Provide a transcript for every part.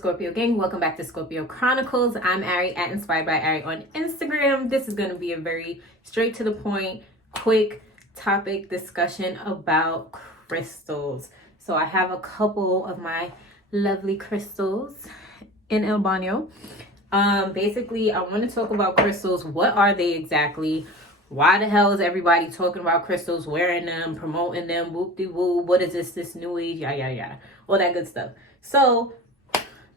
Scorpio gang? Welcome back to Scorpio Chronicles. I'm Ari at Inspired by Ari on Instagram. This is going to be a very straight to the point, quick topic discussion about crystals. So I have a couple of my lovely crystals in El Baño. Basically, I want to talk about crystals. What are they exactly? Why the hell is everybody talking about crystals, wearing them, promoting them, whoop-de-woo, what is this new age, yada, all that good stuff. So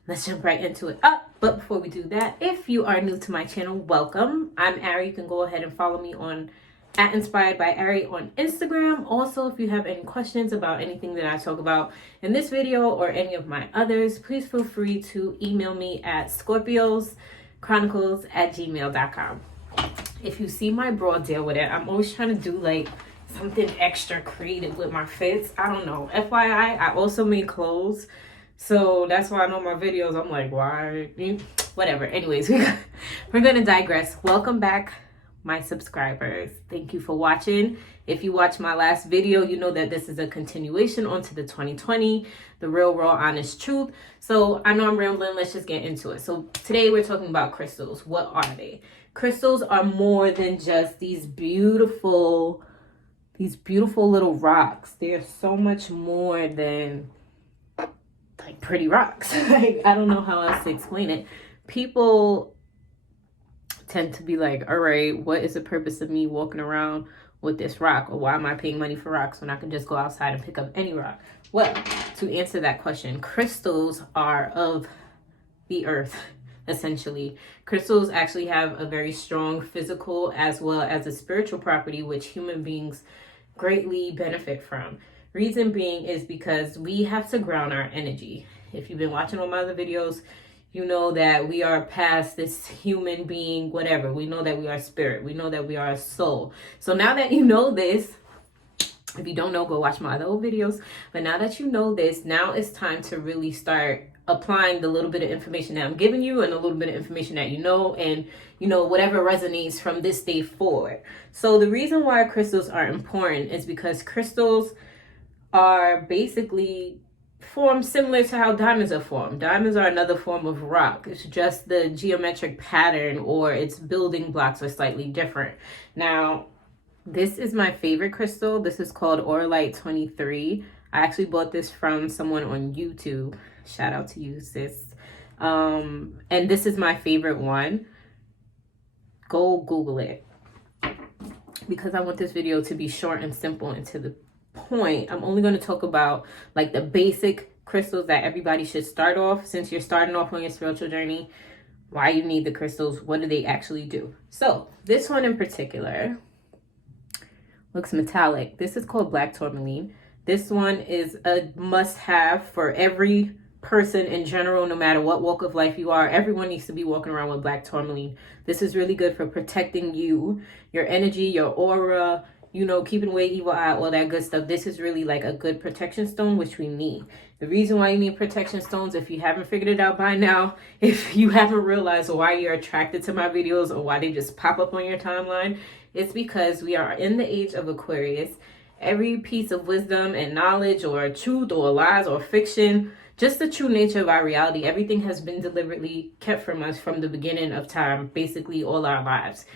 let's jump right into it. But before we do that, if you are new to my channel, welcome. I'm Ari. You can go ahead and follow me on at Inspired by Ari on Instagram. Also, if you have any questions about anything that I talk about in this video or any of my others, please feel free to email me at scorpioschronicles@gmail.com. If you see my broad deal with it, I'm always trying to do like something extra creative with my fits. I don't know. FYI, I also make clothes. So that's why I know my videos, I'm like, why? Whatever. Anyways, we're going to digress. Welcome back, my subscribers. Thank you for watching. If you watched my last video, you know that this is a continuation onto the 2020, the real, raw, honest truth. So I know I'm rambling. Let's just get into it. So today we're talking about crystals. What are they? Crystals are more than just these beautiful little rocks. They're so much more than like pretty rocks. Like, I don't know how else to explain it. People tend to be like, all right, what is the purpose of me walking around with this rock? Or why am I paying money for rocks when I can just go outside and pick up any rock? Well, to answer that question, crystals are of the earth, essentially. Crystals actually have a very strong physical as well as a spiritual property, which human beings greatly benefit from. Reason being is because we have to ground our energy. If you've been watching all my other videos, you know that we are past this human being, whatever. We know that we are spirit. We know that we are a soul. So now that you know this, if you don't know, go watch my other old videos. But now that you know this, now it's time to really start applying the little bit of information that I'm giving you and a little bit of information that you know, and you know, whatever resonates from this day forward. So the reason why crystals are important is because crystals are basically formed similar to how diamonds are formed. Diamonds are another form of rock. It's just the geometric pattern or its building blocks are slightly different. Now, this is my favorite crystal. This is called Auralite 23. I actually bought this from someone on YouTube. Shout out to you, sis. And this is my favorite one. Go Google it. Because I want this video to be short and simple and to the point. I'm only going to talk about like the basic crystals that everybody should start off. Since you're starting off on your spiritual journey, why you need the crystals, what do they actually do? So this one in particular looks metallic. This is called black tourmaline. This one is a must-have for every person in general, no matter what walk of life you are. Everyone needs to be walking around with black tourmaline. This is really good for protecting you, your energy, your aura, you know, keeping away evil eye, all that good stuff. This is really like a good protection stone, which we need. The reason why you need protection stones, if you haven't figured it out by now, if you haven't realized why you're attracted to my videos or why they just pop up on your timeline, it's because we are in the age of Aquarius. Every piece of wisdom and knowledge or truth or lies or fiction, just the true nature of our reality, everything has been deliberately kept from us from the beginning of time, basically all our lives.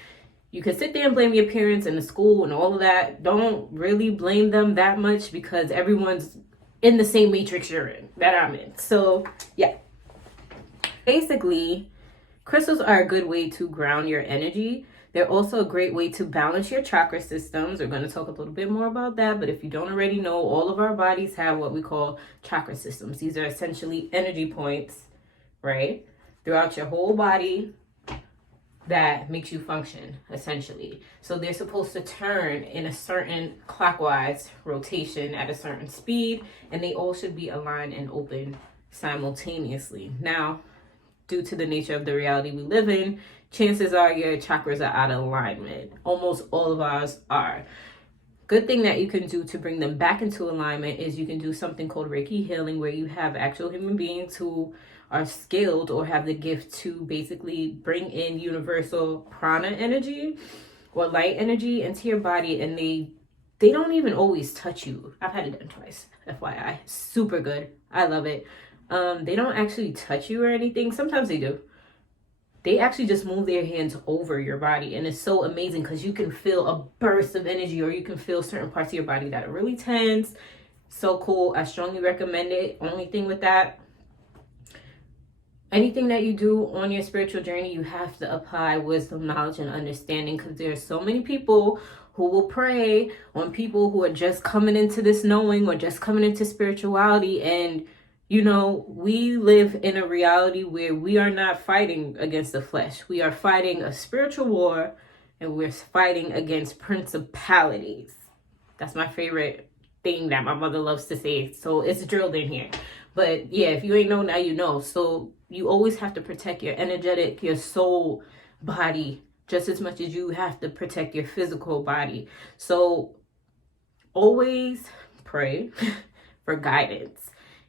You can sit there and blame your parents and the school and all of that. Don't really blame them that much because everyone's in the same matrix you're in, that I'm in. So, yeah. Basically, crystals are a good way to ground your energy. They're also a great way to balance your chakra systems. We're going to talk a little bit more about that. But if you don't already know, all of our bodies have what we call chakra systems. These are essentially energy points, right, throughout your whole body that makes you function, essentially. So they're supposed to turn in a certain clockwise rotation at a certain speed, and they all should be aligned and open simultaneously. Now, due to the nature of the reality we live in, chances are your chakras are out of alignment. Almost all of ours are. Good thing that you can do to bring them back into alignment is you can do something called Reiki healing, where you have actual human beings who are skilled or have the gift to basically bring in universal prana energy or light energy into your body, and they don't even always touch you. I've had it done twice, FYI. Super good. I love it. They don't actually touch you or anything. Sometimes they do. They actually just move their hands over your body, and it's so amazing because you can feel a burst of energy, or you can feel certain parts of your body that are really tense. So cool. I strongly recommend it. Only thing with that, anything that you do on your spiritual journey, you have to apply wisdom, knowledge, and understanding, because there's so many people who will prey on people who are just coming into this knowing or just coming into spirituality. And you know, we live in a reality where we are not fighting against the flesh. We are fighting a spiritual war, and we're fighting against principalities. That's my favorite thing that my mother loves to say. So it's drilled in here. But yeah, if you ain't know, now you know. So you always have to protect your energetic, your soul body, just as much as you have to protect your physical body. So always pray for guidance.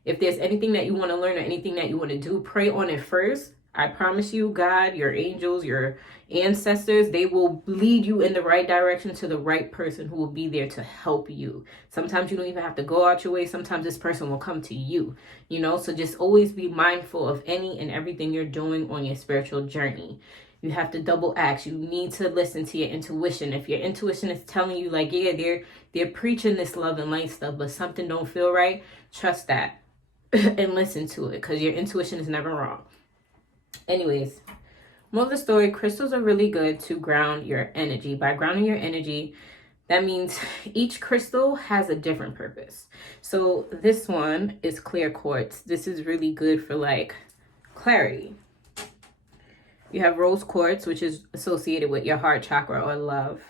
If there's anything that you want to learn or anything that you want to do, pray on it first. I promise you, God, your angels, your ancestors, they will lead you in the right direction to the right person who will be there to help you. Sometimes you don't even have to go out your way. Sometimes this person will come to you, you know? So just always be mindful of any and everything you're doing on your spiritual journey. You have to double ask. You need to listen to your intuition. If your intuition is telling you like, yeah, they're preaching this love and light stuff, but something don't feel right, trust that. And listen to it, because your intuition is never wrong. Anyways, more of the story, crystals are really good to ground your energy. By grounding your energy, that means each crystal has a different purpose. So this one is clear quartz. This is really good for like clarity. You have rose quartz, which is associated with your heart chakra or love.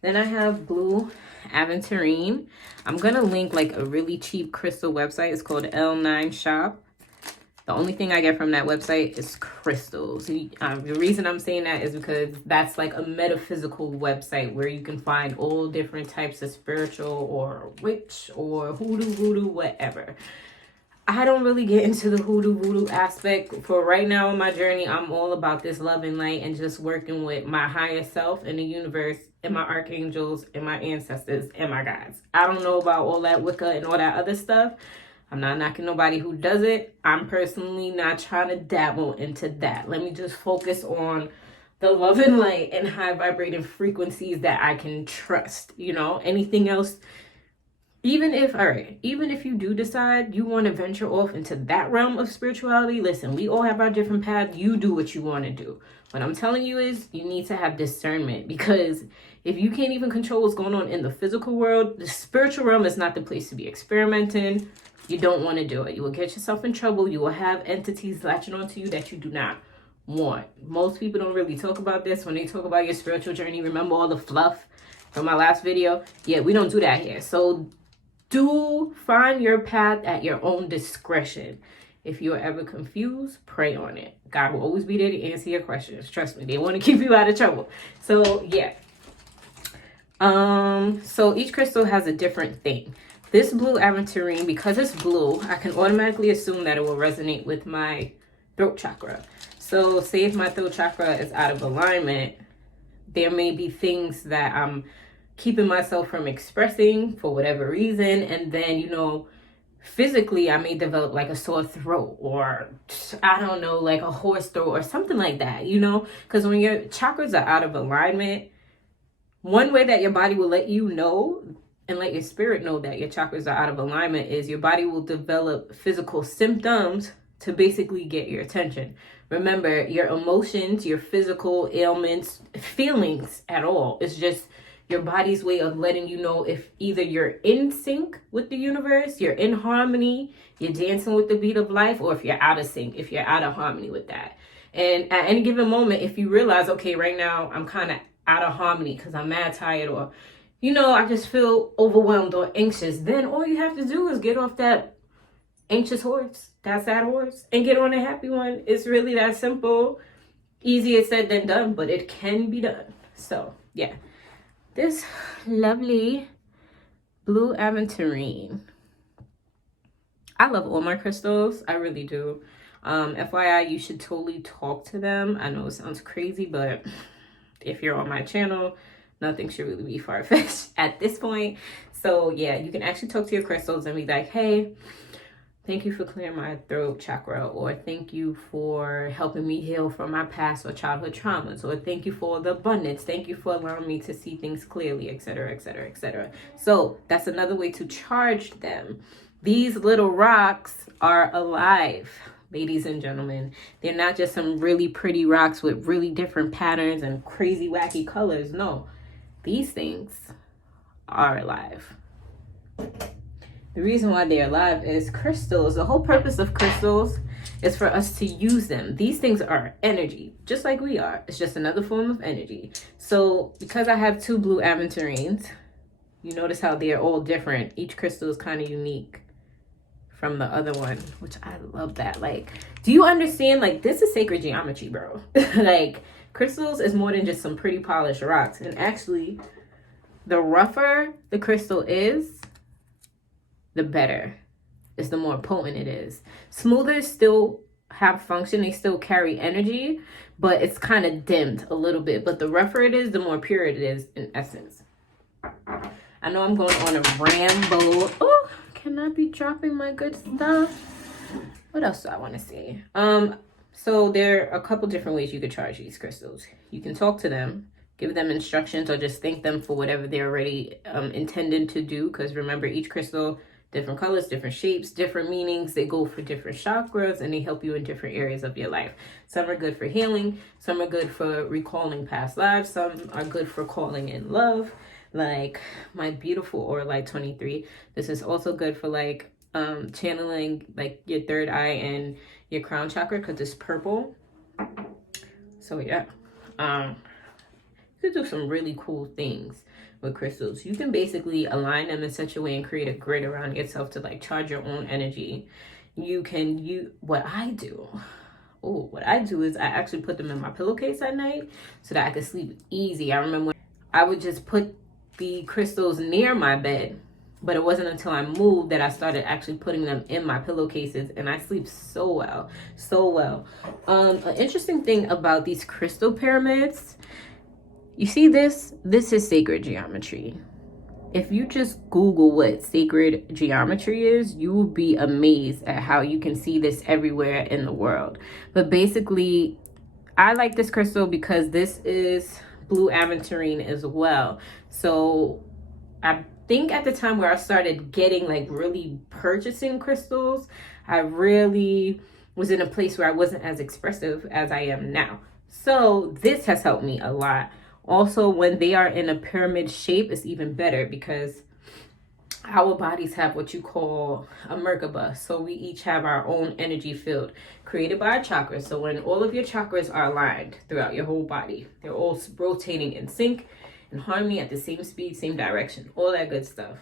Then I have blue aventurine. I'm going to link like a really cheap crystal website. It's called L9 Shop. The only thing I get from that website is crystals. The reason I'm saying that is because that's like a metaphysical website where you can find all different types of spiritual or witch or hoodoo, voodoo, whatever. I don't really get into the hoodoo voodoo aspect. For right now in my journey, I'm all about this love and light and just working with my higher self and the universe and my archangels and my ancestors and my guides. I don't know about all that Wicca and all that other stuff. I'm not knocking nobody who does it. I'm personally not trying to dabble into that. Let me just focus on the love and light and high vibrating frequencies that I can trust. You know, anything else, even if you do decide you want to venture off into that realm of spirituality, listen, we all have our different paths. You do what you want to do. What I'm telling you is you need to have discernment, because if you can't even control what's going on in the physical world, the spiritual realm is not the place to be experimenting. You don't want to do it. You will get yourself in trouble. You will have entities latching onto you that you do not want. Most people don't really talk about this when they talk about your spiritual journey. Remember all the fluff from my last video? Yeah, we don't do that here. So do find your path at your own discretion. If you are ever confused, pray on it. God will always be there to answer your questions. Trust me, they want to keep you out of trouble. So yeah. So each crystal has a different thing. This blue aventurine, because it's blue, I can automatically assume that it will resonate with my throat chakra. So say if my throat chakra is out of alignment, there may be things that I'm keeping myself from expressing for whatever reason. And then, you know, physically I may develop like a sore throat, or I don't know, like a hoarse throat or something like that, you know, because when your chakras are out of alignment, one way that your body will let you know and let your spirit know that your chakras are out of alignment is your body will develop physical symptoms to basically get your attention. Remember, your emotions, your physical ailments, feelings at all, it's just your body's way of letting you know if either you're in sync with the universe, you're in harmony, you're dancing with the beat of life, or if you're out of sync, if you're out of harmony with that. And at any given moment, if you realize, okay, right now I'm kind of out of harmony because I'm mad tired, or, you know, I just feel overwhelmed or anxious, then all you have to do is get off that anxious horse, that sad horse, and get on a happy one. It's really that simple. Easier said than done, but it can be done. So yeah, this lovely blue aventurine. I love all my crystals. I really do. FYI, you should totally talk to them. I know it sounds crazy, but if you're on my channel, nothing should really be far-fetched at this point. So yeah, you can actually talk to your crystals and be like, hey, Thank you for clearing my throat chakra, or thank you for helping me heal from my past or childhood traumas, or thank you for the abundance, thank you for allowing me to see things clearly, etc., etc., etc. So that's another way to charge them. These little rocks are alive, ladies and gentlemen. They're not just some really pretty rocks with really different patterns and crazy wacky colors. No, these things are alive. The reason why they're alive is crystals. The whole purpose of crystals is for us to use them. These things are energy, just like we are. It's just another form of energy. So because I have 2 blue aventurines, you notice how they're all different. Each crystal is kind of unique from the other one, which I love that. Like, do you understand? Like, this is sacred geometry, bro. Like, crystals is more than just some pretty polished rocks. And actually, the rougher the crystal is, the better. It's the more potent it is. Smoothers still have function. They still carry energy, but it's kind of dimmed a little bit. But the rougher it is, the more pure it is in essence. I know I'm going on a ramble. Oh, can I be dropping my good stuff? What else do I want to say? So there are a couple different ways you could charge these crystals. You can talk to them, give them instructions, or just thank them for whatever they're already intended to do. Because remember, each crystal, different colors, different shapes, different meanings. They go for different chakras and they help you in different areas of your life. Some are good for healing. Some are good for recalling past lives. Some are good for calling in love, like my beautiful Auralite 23. This is also good for like channeling like your third eye and your crown chakra because it's purple. So yeah, you could do some really cool things with crystals. You can basically align them in such a way and create a grid around yourself to like charge your own energy. What I do is I actually put them in my pillowcase at night so that I could sleep easy. I remember I would just put the crystals near my bed, but it wasn't until I moved that I started actually putting them in my pillowcases, and I sleep so well, so well. An interesting thing about these crystal pyramids, you see this is sacred geometry. If you just Google what sacred geometry is, you will be amazed at how you can see this everywhere in the world. But basically, I like this crystal because this is blue aventurine as well. So I think at the time where I started getting like really purchasing crystals, I really was in a place where I wasn't as expressive as I am now. So this has helped me a lot. Also, when they are in a pyramid shape, it's even better because our bodies have what you call a Merkaba. So we each have our own energy field created by our chakras. So when all of your chakras are aligned throughout your whole body, they're all rotating in sync, in harmony, at the same speed, same direction, all that good stuff.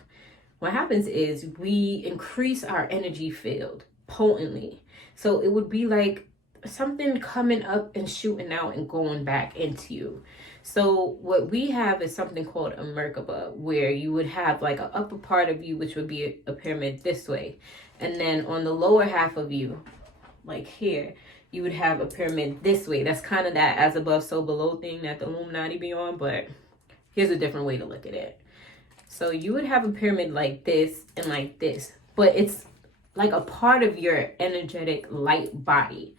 What happens is we increase our energy field potently. So it would be like something coming up and shooting out and going back into you. So what we have is something called a Merkaba, where you would have like an upper part of you, which would be a pyramid this way. And then on the lower half of you, like here, you would have a pyramid this way. That's kind of that as above, so below thing that the Illuminati be on, but here's a different way to look at it. So you would have a pyramid like this and like this, but it's like a part of your energetic light body,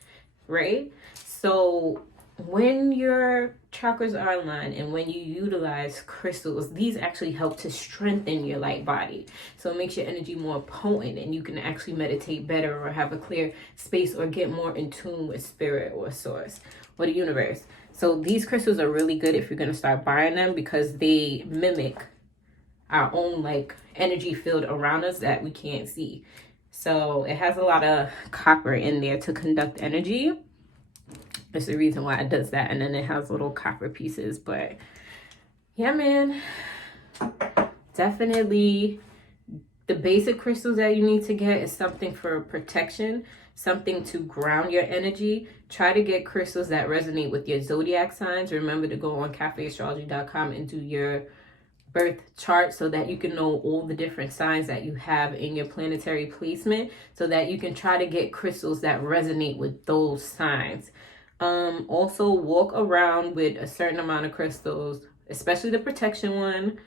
right? So when your chakras are aligned and when you utilize crystals, these actually help to strengthen your light body. So it makes your energy more potent and you can actually meditate better or have a clear space or get more in tune with spirit or source or the universe. So these crystals are really good if you're going to start buying them because they mimic our own like energy field around us that we can't see. So it has a lot of copper in there to conduct energy. That's the reason why it does that. And then it has little copper pieces. But yeah, man, definitely the basic crystals that you need to get is something for protection, something to ground your energy. Try to get crystals that resonate with your zodiac signs. Remember to go on cafeastrology.com and do your birth chart so that you can know all the different signs that you have in your planetary placement, so that you can try to get crystals that resonate with those signs. Also walk around with a certain amount of crystals, especially the protection one.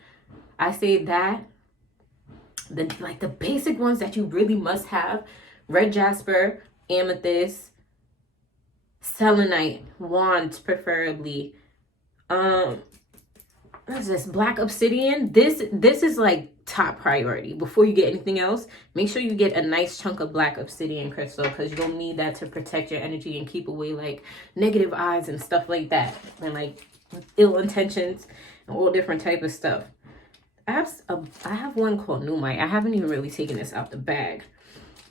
I say that the basic ones that you really must have red jasper, amethyst, selenite, wands preferably. What is this? Black obsidian. This is like top priority. Before you get anything else, make sure you get a nice chunk of black obsidian crystal, because you'll need that to protect your energy and keep away like negative eyes and stuff like that, and like ill intentions and all different type of stuff. I have one called Numite. I haven't even really taken this out the bag,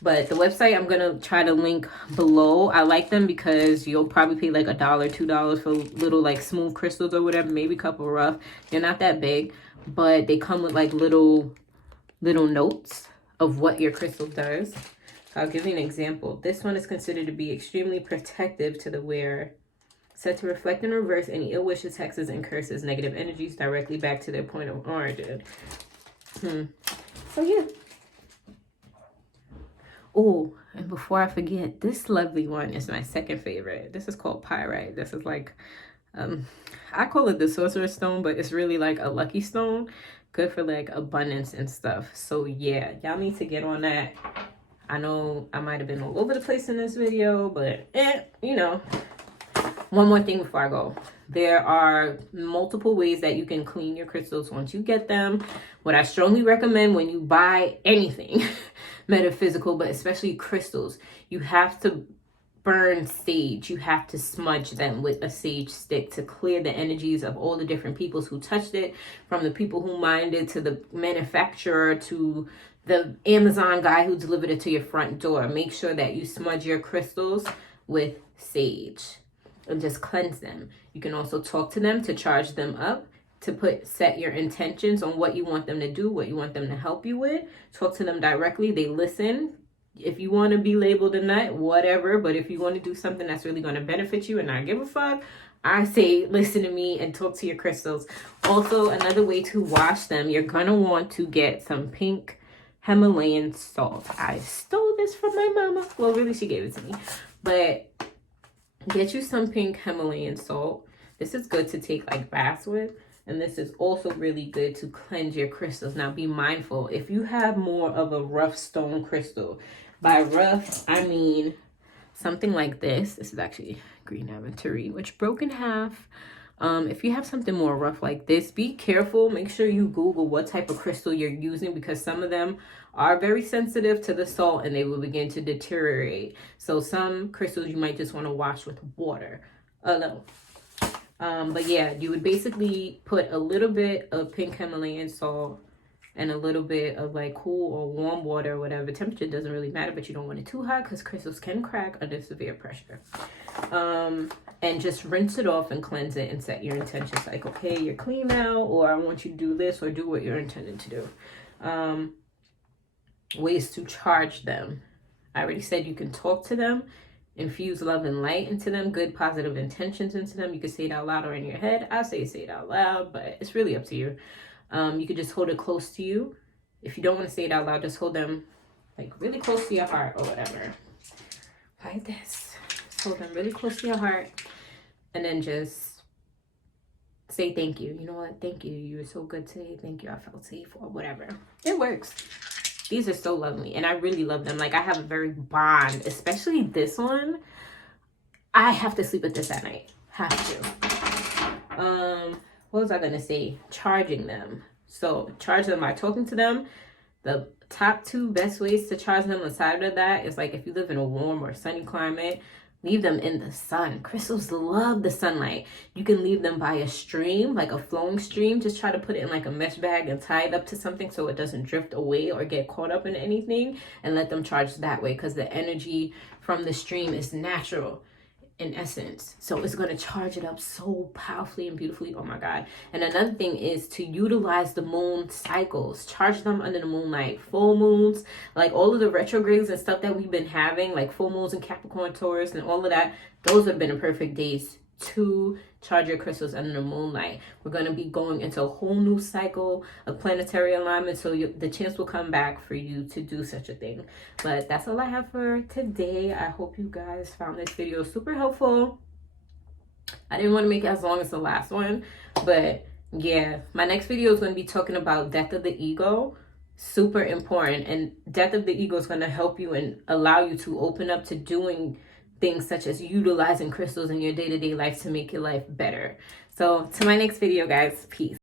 but the website I'm gonna try to link below. I like them because you'll probably pay like $1, $2 for little like smooth crystals or whatever, maybe a couple rough. They're not that big, but they come with like little notes of what your crystal does. I'll give you an example. This one is considered to be extremely protective to the wearer, said to reflect and reverse any ill wishes, hexes, and curses, negative energies directly back to their point of origin. So yeah. Oh, and before I forget, this lovely one is my second favorite. This is called Pyrite. This is like, I call it the sorcerer's stone, but it's really like a lucky stone. Good for like abundance and stuff. So yeah, y'all need to get on that. I know I might have been all over the place in this video, but you know. One more thing before I go. There are multiple ways that you can clean your crystals once you get them. What I strongly recommend when you buy anything metaphysical, but especially crystals, you have to burn sage. You have to smudge them with a sage stick to clear the energies of all the different peoples who touched it, from the people who mined it to the manufacturer to the Amazon guy who delivered it to your front door. Make sure that you smudge your crystals with sage and just cleanse them. You can also talk to them to charge them up, to set your intentions on what you want them to do, what you want them to help you with. Talk to them directly. They listen. If you want to be labeled a nut, whatever, but if you want to do something that's really going to benefit you and not give a fuck, I say listen to me and talk to your crystals. Also, another way to wash them, you're going to want to get some pink Himalayan salt. I stole this from my mama. Well, really, she gave it to me. But get you some pink Himalayan salt. This is good to take like baths with. And this is also really good to cleanse your crystals. Now be mindful, if you have more of a rough stone crystal, by rough, I mean something like this. This is actually green aventurine, which broke in half. If you have something more rough like this, be careful. Make sure you Google what type of crystal you're using, because some of them are very sensitive to the salt and they will begin to deteriorate. So some crystals you might just want to wash with water alone. But yeah, you would basically put a little bit of pink Himalayan salt and a little bit of like cool or warm water or whatever. Temperature doesn't really matter, but you don't want it too hot because crystals can crack under severe pressure. And just rinse it off and cleanse it and set your intentions like, okay, you're clean now, or I want you to do this, or do what you're intended to do. Ways to charge them. I already said you can talk to them, infuse love and light into them, good positive intentions into them. You can say it out loud or in your head. I say it out loud, but it's really up to you. You could just hold it close to you. If you don't want to say it out loud, just hold them like really close to your heart or whatever. Like this. Just hold them really close to your heart. And then just say thank you. You know what? Thank you. You were so good today. Thank you. I felt safe or whatever. It works. These are so lovely. And I really love them. Like I have a very bond. Especially this one. I have to sleep with this at night. Have to. What was I going to say? Charging them. So charge them by talking to them. The top 2 best ways to charge them aside of that is like if you live in a warm or sunny climate, leave them in the sun. Crystals love the sunlight. You can leave them by a stream, like a flowing stream. Just try to put it in like a mesh bag and tie it up to something so it doesn't drift away or get caught up in anything, and let them charge that way, because the energy from the stream is natural in essence. So it's going to charge it up so powerfully and beautifully. Oh my God. And another thing is to utilize the moon cycles. Charge them under the moonlight. Full moons, like all of the retrogrades and stuff that we've been having, like full moons and Capricorn, Taurus, and all of that, those have been the perfect days to charge your crystals under the moonlight. We're going to be going into a whole new cycle of planetary alignment, so the chance will come back for you to do such a thing. But that's all I have for today. I hope you guys found this video super helpful. I didn't want to make it as long as the last one, but yeah, my next video is going to be talking about death of the ego. super important, and death of the ego is going to help you and allow you to open up to doing things such as utilizing crystals in your day-to-day life to make your life better. So to my next video, guys, peace.